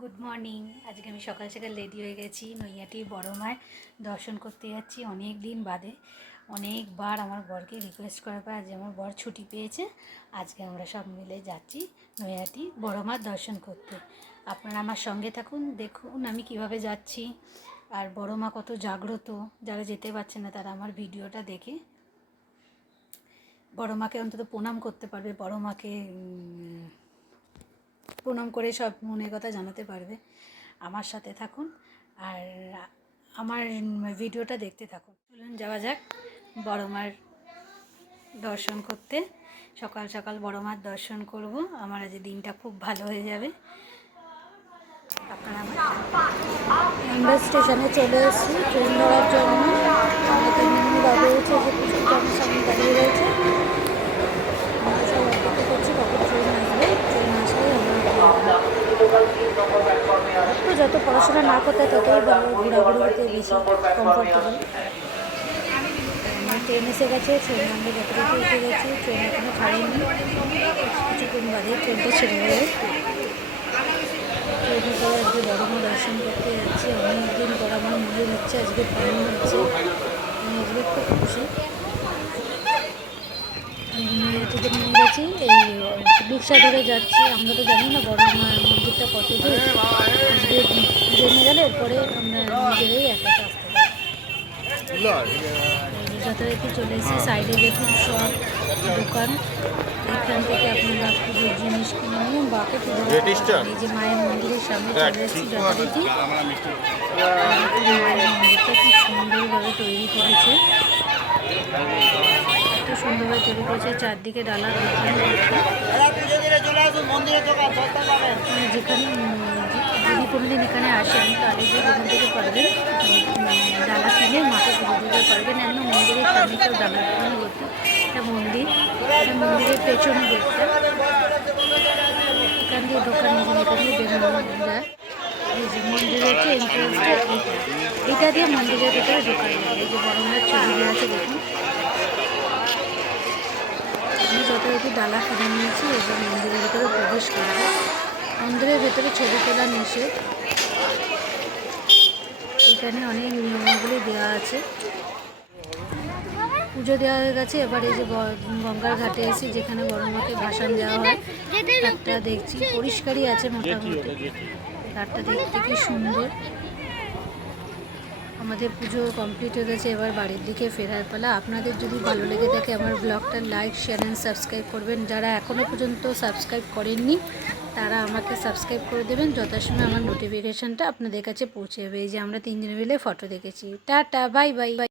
Good morning আজকে আমি সকাল সকাল রেডি হয়ে গেছি। নৈয়াটি বড় মায়ের দর্শন করতে যাচ্ছি অনেক দিন বাদে। অনেকবার আমার বরকে রিকোয়েস্ট করার পর আজ আমার বর ছুটি পেয়েছে। আজকে আমরা সব মিলে যাচ্ছি নৈয়াটি বড় মার দর্শন করতে। আপনারা আমার সঙ্গে থাকুন, দেখুন আমি কীভাবে যাচ্ছি। আর বড় মা কত জাগ্রত, যারা যেতে পারছে না তারা আমার ভিডিওটা দেখে। বড় মাকে অন্তত প্রণাম করতে পারবে। বড় মাকে প্রণাম করে সব মনের কথা জানাতে পারবে। আমার সাথে থাকুন আর আমার ভিডিওটা দেখতে থাকুন। চলুন যাওয়া যাক বড় মার দর্শন করতে। সকাল সকাল বড় মার দর্শন করব। আমার আজ দিনটা খুব ভালো হয়ে যাবে। আপনারা আমার স্টেশনে চলে এসেছি। ট্রেন ধরার জন্য আমাদের মিনু বাবু হচ্ছে যে পুষ্টিটা আমার সামনে দাঁড়িয়ে রয়েছে আমরা সব অপেক্ষা করছি কখন ট্রেন আসবে ট্রেন আসলে আমরা একটু যত পড়াশোনা না করতে ততই ভালো ঘোরাঘুরি হতে বেশি কমফর্টেবল ট্রেন এসে গেছে ট্রেন আমরা যতটুকু উঠে গেছি ট্রেন এখনও ছাড়েনি। কিছুক্ষণ বাদে ট্রেনটা ছেড়ে যাবে ট্রেনে করে আজকে বড় মা দর্শন করতে যাচ্ছি। অনেকদিন পর আমার মনে হচ্ছে আজকে পালন হচ্ছে। আমি আজকে খুব খুশি। মেয়েটিকে নিয়ে গেছি। এই রিক্সা ধরে যাচ্ছি। আমরা তো জানি না বড় মায়ের মন্দিরটা কত দূর। আজকে জেনে গেলে এরপরে আমরা নিজেরাই একা আসতে যথারীতি চলে এসেছি। সাইডে দেখুন সব দোকান। এখান থেকে আপনারা পুজোর জিনিস কিনে নিন। বাকে পুজো এই যে মায়ের মন্দিরের সামনে চলে এসেছি যথারীতি মায়ের মন্দিরটা কি সুন্দরভাবে তৈরি করেছে এত সুন্দরভাবে তৈরি করেছে চারদিকে ডালা যেখানে যদি কোনোদিন এখানে আসেন তাহলে যে দোকান থেকে পারবেন ডালা কিনে মাকে পুজো দিতে পারবেন একদম মন্দিরের সামনে কেউ ডালা দোকানে ভর্তি এটা মন্দির। মন্দিরের পেছনে গেটটা। এখান দিয়ে দোকান এখানে দিয়ে বেরোনো যায়। মন্দিরের এন্ট্রান্সটা এইটা দিয়ে মন্দিরের ভেতরে ঢোকা যায় এই যে বড় ছবি দেওয়া আছে দেখুন আমি যথারীতি ডালা কিনে নিয়েছি এবার মন্দিরের ভেতরে প্রবেশ করব। মন্দিরের ভেতরে ছবি তোলা নিষেধ। এখানে অনেক নিয়মাবলী দেওয়া আছে। পুজো দেওয়া হয়ে গেছে, এবার এই যে গঙ্গার ঘাটে এসে যেখানে বড় মাকে ভাসান দেওয়া হয়, ঘাটটা দেখছি। পরিষ্কারই আছে মোটামুটি। ঘাটটা দেখতে কি সুন্দর। আমাদের পুজো কমপ্লিট হয়ে গেছে, এবার বাড়ির দিকে ফেরার পালা। আপনাদের যদি ভালো লেগে থাকে, আমার ব্লগটা লাইক শেয়ার অ্যান্ড সাবস্ক্রাইব করবেন। যারা এখনও পর্যন্ত সাবস্ক্রাইব করেননি, তারা আমাকে সাবস্ক্রাইব করে দেবেন, যথাসময় আমার নোটিফিকেশানটা আপনাদের কাছে পৌঁছে যাবে। এই যে আমরা তিনজনে মিলে ফটো দেখেছি। Tata bye bye bye